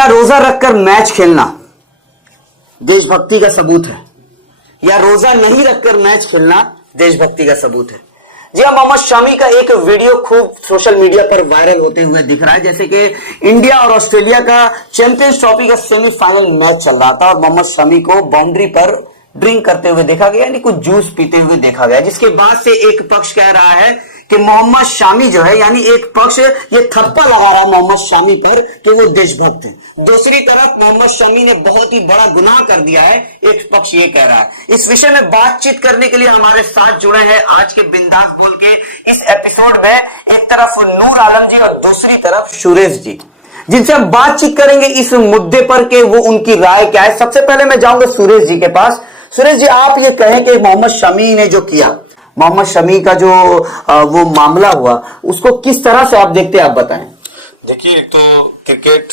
क्या रोजा रखकर मैच खेलना देशभक्ति का सबूत है, या रोजा नहीं रखकर मैच खेलना देशभक्ति का सबूत है? जी हाँ, मोहम्मद शमी का एक वीडियो खूब सोशल मीडिया पर वायरल होते हुए दिख रहा है, जैसे कि इंडिया और ऑस्ट्रेलिया का चैंपियंस ट्रॉफी का सेमीफाइनल मैच चल रहा था और मोहम्मद शमी को बाउंड्री पर ड्रिंक करते हुए देखा गया, यानी कुछ जूस पीते हुए देखा गया, जिसके बाद से एक पक्ष कह रहा है कि मोहम्मद शमी जो है, यानी एक पक्ष ये थप्पा लगा रहा है मोहम्मद शमी पर कि वो देशभक्त है। दूसरी तरफ मोहम्मद शमी ने बहुत ही बड़ा गुनाह कर दिया है, एक पक्ष ये कह रहा है। इस विषय में बातचीत करने के लिए हमारे साथ जुड़े हैं आज के बिंदास बोल के इस एपिसोड में एक तरफ नूर आलम जी और दूसरी तरफ सुरेश जी, जिनसे हम बातचीत करेंगे इस मुद्दे पर कि वो उनकी राय क्या है। सबसे पहले मैं जाऊंगा सुरेश जी के पास। सुरेश जी, आप ये कहें कि मोहम्मद शमी ने जो किया, मोहम्मद शमी का जो वो मामला हुआ, उसको किस तरह से आप देखते हैं, आप बताएं। देखिए, एक तो क्रिकेट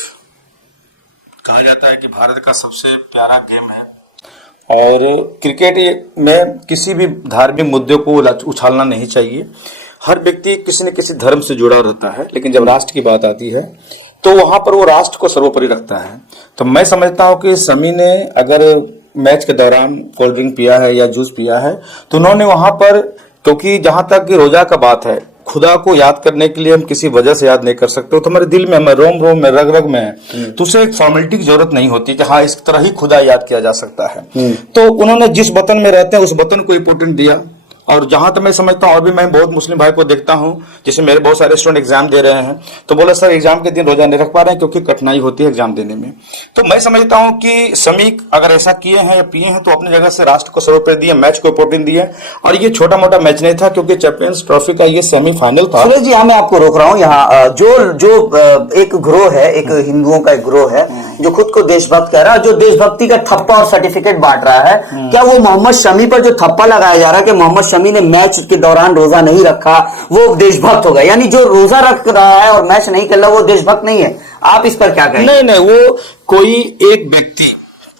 कहा जाता है कि भारत का सबसे प्यारा गेम है और क्रिकेट में किसी भी धार्मिक मुद्दे को उछालना नहीं चाहिए। हर व्यक्ति किसी न किसी धर्म से जुड़ा रहता है, लेकिन जब राष्ट्र की बात आती है तो वहां पर वो राष्ट्र को सर्वोपरि रखता है। तो मैं समझता हूं कि शमी ने अगर मैच के दौरान कोल्ड ड्रिंक पिया है या जूस पिया है तो उन्होंने वहां पर, क्योंकि जहां तक कि रोजा का बात है, खुदा को याद करने के लिए हम किसी वजह से याद नहीं कर सकते, तो हमारे दिल में, हमारे रोम रोम में, रग रग में है, तो उसे एक फॉर्मेलिटी की जरूरत नहीं होती कि हाँ इस तरह ही खुदा याद किया जा सकता है। तो उन्होंने जिस वतन में रहते हैं उस वतन को इंपोर्टेंट दिया। और जहां तक मैं समझता हूं, अभी मैं बहुत मुस्लिम भाई को देखता हूं, जैसे मेरे बहुत सारे स्टूडेंट एग्जाम दे रहे हैं, तो बोला सर एग्जाम के दिन रोजा नहीं रख पा रहे हैं क्योंकि कठिनाई होती है एग्जाम देने में। तो मैं समझता हूं कि शमी अगर ऐसा किए हैं या पिए हैं तो अपनी जगह से राष्ट्र को सर्वोपरि दिए, मैच को इंपोर्टेंस दिए। और ये छोटा मोटा मैच नहीं था क्योंकि चैंपियंस ट्रॉफी का ये सेमीफाइनल था। सुरेश जी, मैं आपको रोक रहा हूँ यहाँ। जो एक ग्रोह है, एक हिंदुओं का एक ग्रोह है जो खुद को देशभक्त कह रहा है, जो देशभक्ति का ठप्पा और सर्टिफिकेट बांट रहा है, क्या वो मोहम्मद शमी पर जो ठप्पा लगाया जा रहा है कि मोहम्मद शमी ने मैच के दौरान रोजा नहीं रखा वो देशभक्त होगा, यानी जो रोजा रख रहा है और मैच नहीं कर रहा वो देशभक्त नहीं है? आप इस पर क्या कहेंगे? नहीं, वो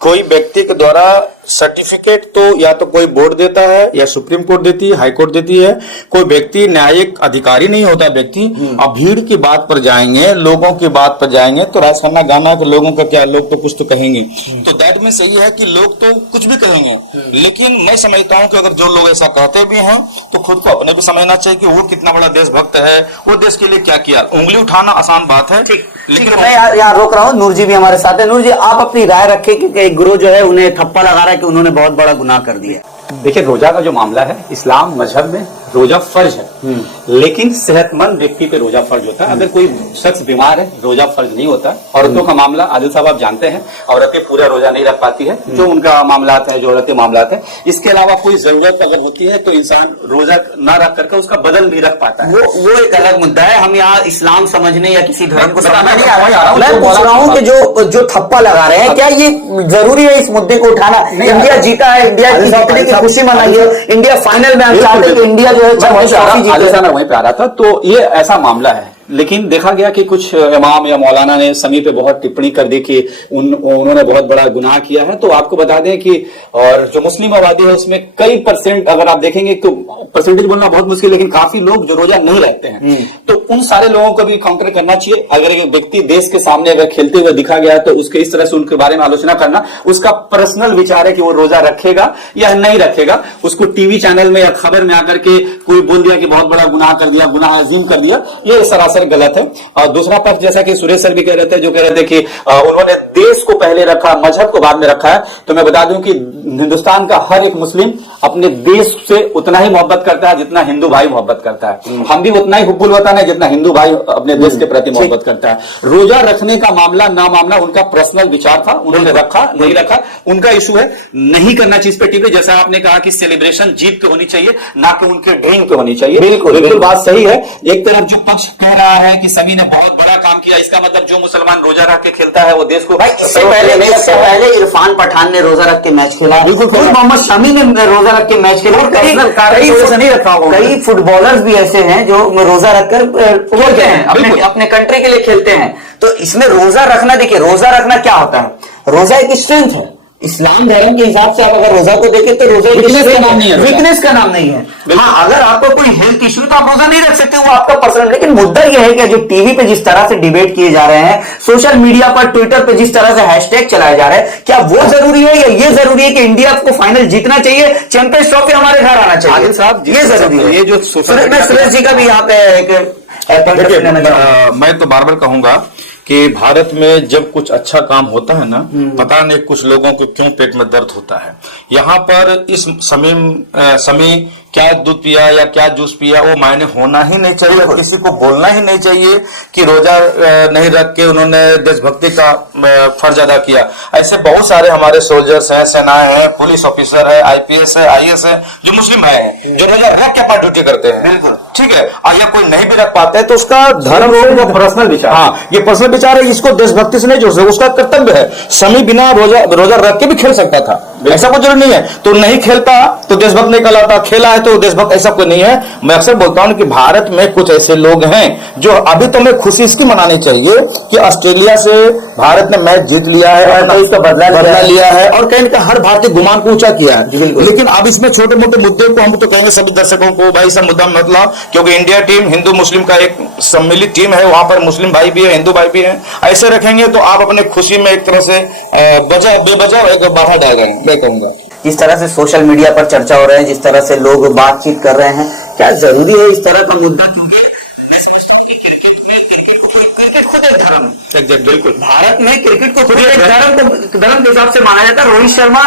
कोई व्यक्ति के द्वारा सर्टिफिकेट तो या तो कोई बोर्ड देता है या सुप्रीम कोर्ट देती है, हाई कोर्ट देती है। कोई व्यक्ति न्यायिक अधिकारी नहीं होता व्यक्ति। अब भीड़ की बात पर जाएंगे, लोगों की बात पर जाएंगे तो राजखाना गाना के लोगों का क्या, लोग तो कुछ तो कहेंगे। तो दैट में सही है कि लोग तो कुछ भी कहेंगे, लेकिन मैं समझता हूँ कि अगर जो लोग ऐसा कहते भी हैं तो खुद को अपने भी समझना चाहिए कि वो कितना बड़ा देशभक्त है, वो देश के लिए क्या किया। उंगली उठाना आसान बात है, लेकिन मैं यहाँ रोक रहा हूँ। नूर जी भी हमारे साथ है। नूर जी, आप अपनी राय रखें कि एक गुरु जो है उन्हें ठप्पा लगा रहा है कि उन्होंने बहुत बड़ा गुनाह कर दिया। देखिए, रोजा का जो मामला है, इस्लाम मजहब में रोजा फर्ज है, लेकिन सेहतमंद व्यक्ति पे रोजा फर्ज होता है। अगर कोई शख्स बीमार है रोजा फर्ज नहीं होता। औरतों का मामला आदिल साहब आप जानते हैं, औरतें पूरा रोजा नहीं रख पाती है, जो उनका मामलात है, जो औरतें मामलात है। इसके अलावा कोई जरूरत अगर होती है तो इंसान रोजा ना रख करके उसका बदल भी रख पाता है। वो एक अलग मुद्दा है। हम यहाँ इस्लाम समझने या किसी धर्म को समझने नहीं आ रहा हूं। मैं पूछ रहा हूँ कि जो थप्पा लगा रहे हैं, क्या ये जरूरी है इस मुद्दे को उठाना? इंडिया जीता है, इंडिया की जीतने की खुशी मनाइए, इंडिया फाइनल में हम चाहते हैं कि इंडिया जो है वहीं पे आ रहा था। तो ये ऐसा मामला है, लेकिन देखा गया कि कुछ इमाम या मौलाना ने शमी पे बहुत टिप्पणी कर दी कि उन्होंने बहुत बड़ा गुनाह किया है। तो आपको बता दें कि और जो मुस्लिम आबादी है उसमें कई परसेंट, अगर आप देखेंगे तो परसेंटेज बोलना बहुत मुश्किल, लेकिन काफी लोग जो रोजा नहीं रखते हैं, तो उन सारे लोगों को भी काउंटर करना चाहिए। अगर एक व्यक्ति देश के सामने अगर खेलते हुए दिखा गया तो उसके इस तरह से उनके बारे में आलोचना करना, उसका पर्सनल विचार है कि वो रोजा रखेगा या नहीं रखेगा। उसको टीवी चैनल में या खबर में आकर के कोई बोल दिया कि बहुत बड़ा गुनाह कर दिया, गुनाह अजीम कर दिया, ये सरासर गलत है। और दूसरा पक्ष, जैसा कि सुरेश सर भी कह रहे थे, जो कह रहे थे कि उन्होंने देश को पहले रखा, मजहब को बाद में रखा है, तो मैं बता दूं कि हिंदुस्तान का हर एक मुस्लिम अपने देश से उतना ही मोहब्बत करता है जितना हिंदू भाई मोहब्बत करता है। हम भी उतना ही हुब्बुल वतन है जितना हिंदू भाई अपने देश के प्रति मोहब्बत करता है। रोजा रखने का मामला ना मामला उनका पर्सनल विचार था, उन्होंने रखा नहीं रखा उनका इशू है, नहीं करना चाहिए इस पे टिप्पणी। जैसा आपने कहा कि सेलिब्रेशन जीत पे होनी चाहिए, ना कि उनके ड्रिंक पे होनी चाहिए। बिल्कुल बात सही है। एक तरफ जो पक्ष कह रहा है कि शमी ने बहुत बड़ा काम किया, इसका मतलब जो मुसलमान रोजा रख के खेलता है वो देश को, इससे पहले इरफान पठान ने रोजा रख के मैच खेला, मोहम्मद शमी ने रोजा रख के मैच खेला, कई फुटबॉलर्स भी ऐसे हैं जो रोजा रखकर खेलते हैं, अपने कंट्री के लिए खेलते हैं। तो इसमें रोजा रखना, देखिए रोजा रखना क्या होता है, रोजा एक स्ट्रेंथ है, इस्लाम धर्म के हिसाब से आप अगर रोजा को देखें तो रोजा Weakness का नाम नहीं है रोजा। वीकनेस का नाम नहीं है। हाँ, अगर आपको कोई हेल्थ इश्यू तो आप रोजा नहीं रख सकते, वो आपका पर्सनल। लेकिन मुद्दा यह है कि जो टीवी पे जिस तरह से डिबेट किए जा रहे हैं, सोशल मीडिया पर, ट्विटर पे जिस तरह से हैशटैग चलाए जा रहे हैं, क्या वो जरूरी है या ये जरूरी है कि इंडिया को फाइनल जीतना चाहिए, चैंपियंस ट्रॉफी हमारे घर आना चाहिए? आदिल साहब, ये जरूरी है। ये जो सोशल मैं सुरेश जी का भी यहाँ पे एक मैं तो बार बार कहूंगा कि भारत में जब कुछ अच्छा काम होता है ना, पता नहीं कुछ लोगों को क्यों पेट में दर्द होता है। यहाँ पर इस समय क्या दूध पिया या क्या जूस पिया वो मायने होना ही नहीं चाहिए, किसी को बोलना ही नहीं चाहिए कि रोजा नहीं रख के उन्होंने देशभक्ति का फर्ज अदा किया। ऐसे बहुत सारे हमारे सोल्जर्स हैं, सेनाएं हैं, पुलिस ऑफिसर है, आईपीएस है, आईएएस है, जो मुस्लिम भाई हैं, जो रोजा रख के अपना ड्यूटी करते हैं। बिल्कुल ठीक है। और या कोई नहीं भी रख पाते तो उसका धर्म पर्सनल विचार, हाँ, ये पर्सनल विचार है, इसको देशभक्ति से नहीं जोड़ सकते, उसका कर्तव्य है। समी बिना रोजा रख के भी खेल सकता था, ऐसा कुछ जरूरी नहीं है। तो नहीं खेलता तो देशभक्त नहीं कहलाता, खेला है तो देशभक्त, ऐसा कोई नहीं है। मैं अक्सर बोलता हूं कि भारत में कुछ ऐसे लोग हैं जो अभी तो हमें खुशी इसकी मनानी चाहिए कि ऑस्ट्रेलिया से भारत ने मैच जीत लिया है और इसका बदला लिया है और कहीं ना हर भारतीय गुमान को ऊंचा किया है। लेकिन अब इसमें छोटे मोटे मुद्दे को हम तो कहेंगे सभी दर्शकों को, भाई सब मुद्दा मत लाओ, क्योंकि इंडिया टीम हिंदू मुस्लिम का एक सम्मिलित टीम है, वहां पर मुस्लिम भाई भी है, हिंदू भाई भी है। ऐसे रखेंगे तो आप अपने खुशी में एक तरह से बेवजह एक बाधा डाल रहे हैं, मैं कहूंगा। जिस तरह से सोशल मीडिया पर चर्चा हो रहे हैं, जिस तरह से लोग बातचीत कर रहे हैं, क्या जरूरी है इस तरह का मुद्दा? क्योंकि मैं समझता हूँ कि क्रिकेट खुद एक धर्म है। बिल्कुल, भारत में क्रिकेट को खुद एक धर्म के हिसाब से माना जाता है। रोहित शर्मा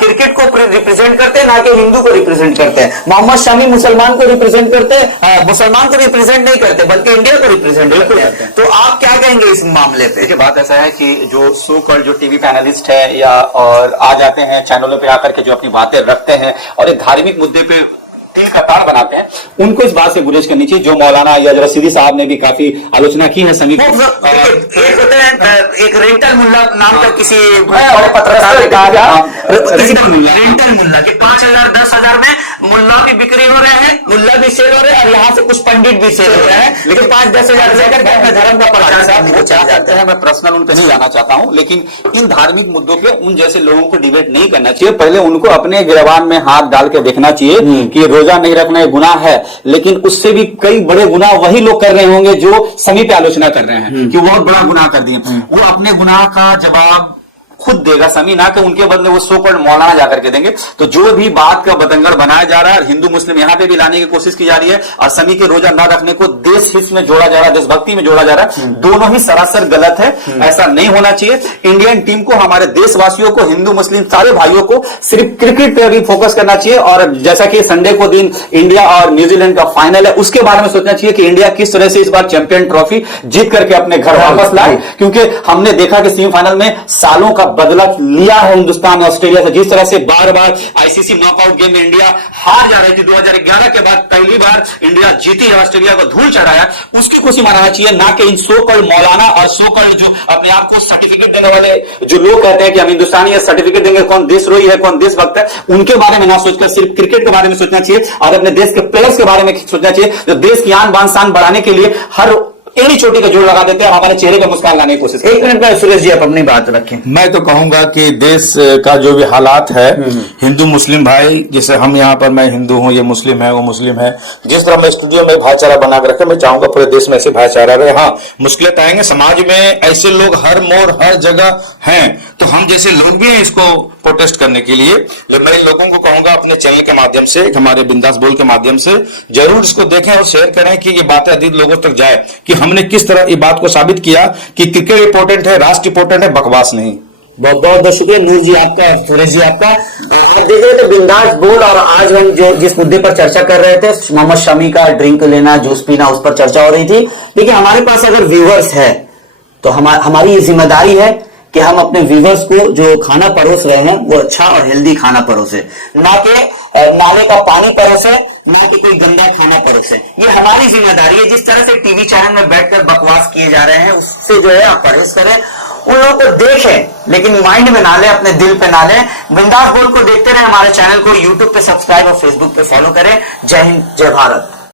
क्रिकेट को रिप्रेजेंट करते हैं, ना कि हिंदू को रिप्रेजेंट करते हैं। मोहम्मद शमी मुसलमान को रिप्रेजेंट करते हैं, मुसलमान को रिप्रेजेंट नहीं करते बल्कि इंडिया को रिप्रेजेंट करते हैं। तो आप क्या कहेंगे इस मामले पे? देखिए, बात ऐसा है कि जो सो कॉल्ड जो टीवी पैनलिस्ट है या और आ जाते हैं चैनलों पे आकर के जो अपनी बातें रखते हैं और एक धार्मिक मुद्दे पे एक कतार बनाते हैं, उनको इस बात से गुरेज करनी चाहिए। जो मौलाना या जरा सिद्दी साहब ने भी काफी आलोचना की है समी एक होते हैं, एक रेंटल मुल्ला नाम का किसी पत्रकार ने कहा रेंटल मुल्ला कि 5,000 10,000 में मुल्ला भी बिक्री हो रहे हैं, मुल्ला भी सेल हो रहे हैं और यहाँ से कुछ पंडित भी सेल हो रहे हैं, लेकिन 5-10 हजार लेकर के अपने धर्म का प्रचार जाते हैं। मैं पर्सनल उन पे नहीं जाना चाहता हूं, लेकिन इन धार्मिक मुद्दों पे उन जैसे लोगों को डिबेट नहीं करना चाहिए। पहले उनको अपने गिरबान में हाथ डाल के देखना चाहिए कि रोजा नहीं रखना गुनाह है, लेकिन उससे भी कई बड़े गुनाह वही लोग कर रहे होंगे जो समी पे आलोचना कर रहे हैं कि वो बहुत बड़ा गुनाह कर दिए। वो अपने गुनाह का जवाब खुद देगा समी, ना कि उनके बदले वो सो कॉल्ड मौलाना जाकर के देंगे। तो जो भी बात का बतंगड़ बनाया जा रहा है और हिंदू मुस्लिम यहां पे भी लाने की कोशिश की जा रही है और समी के रोजा ना रखने को देश हित में जोड़ा जा रहा है, देशभक्ति में जोड़ा जा रहा है, दोनों ही सरासर गलत है। ऐसा नहीं होना चाहिए। इंडियन टीम को, हमारे देशवासियों को, हिंदू मुस्लिम सारे भाइयों को सिर्फ क्रिकेट पे भी फोकस करना चाहिए। और जैसा कि संडे को दिन इंडिया और न्यूजीलैंड का फाइनल है, उसके बारे में सोचना चाहिए कि इंडिया किस तरह से इस बार चैंपियन ट्रॉफी जीत करके अपने घर वापस लाए, क्योंकि हमने देखा कि सेमीफाइनल में सालों का बदला लिया है हिंदुस्तान ने ऑस्ट्रेलिया से। जिस तरह से बार बार आईसीसी नॉकआउट गेम में इंडिया हार जा रही थी, 2011 के बाद पहली बार इंडिया जीती है, ऑस्ट्रेलिया को धूल चढ़ाया, उसकी खुशी मनाना चाहिए, ना कि इन सो कॉल्ड मौलाना और सो कॉल्ड जो अपने आप को सर्टिफिकेट देने वाले जो लोग कहते हैं कि हम हिंदुस्तानी है, सर्टिफिकेट देंगे, कौन देशद्रोही है, कौन देशभक्त है, उनके बारे में ना सोचकर सिर्फ क्रिकेट के बारे में सोचना चाहिए और अपने देश के प्लेयर्स के बारे में सोचना चाहिए जो देश की आन बान शान बढ़ाने के लिए हर एड़ी चोटी का जोड़ लगा देते हैं और हमारे चेहरे पर मुस्कान लाने की कोशिश करते हैं। 1 मिनट में सुरेश जी आप अपनी बात रखें। मैं तो कहूंगा कि देश का जो भी हालात है, हिंदू मुस्लिम भाई, जैसे हम यहाँ पर, मैं हिंदू हूँ, ये मुस्लिम है, वो मुस्लिम है, जिस तरह मैं स्टूडियो में भाईचारा बना कर रखे, मैं चाहूंगा पूरे देश में ऐसे भाईचारा रहे। हाँ, मुश्किलें आएंगे, समाज में ऐसे लोग हर मोड़ हर जगह हैं, तो हम जैसे लोग भी हैं इसको प्रोटेस्ट करने के लिए। मैं इन लोगों को कहूंगा अपने चैनल के माध्यम से, हमारे बिंदास बोल के माध्यम से जरूर इसको देखें और शेयर करें कि ये बातें अधिक लोगों तक जाए कि हमने किस तरह ये बात को साबित किया कि क्रिकेट इंपोर्टेंट है, राष्ट्र इंपोर्टेंट है, बकवास नहीं। बहुत बहुत शुक्रिया नूर जी आपका, सुरेश जी आपका। आप देख रहे थे बिंदास बोल और आज हम जो जिस मुद्दे पर चर्चा कर रहे थे, मोहम्मद शमी का ड्रिंक लेना, जूस पीना, उस पर चर्चा हो रही थी। देखिए, हमारे पास अगर व्यूवर्स है तो हमारी ये जिम्मेदारी है कि हम अपने व्यूवर्स को जो खाना परोस रहे हैं वो अच्छा और हेल्दी खाना परोसे, ना कि नाले का पानी परोसे, ना कि कोई गंदा खाना परोसे। ये हमारी जिम्मेदारी है। जिस तरह से टीवी चैनल में बैठकर बकवास किए जा रहे हैं उससे जो है आप परहेज करें, उन लोगों को देखें लेकिन माइंड में ना ले, अपने दिल पे ना ले। बिंदास बोल को देखते रहे, हमारे चैनल को यूट्यूब पे सब्सक्राइब और फेसबुक पे फॉलो करें। जय हिंद, जय भारत।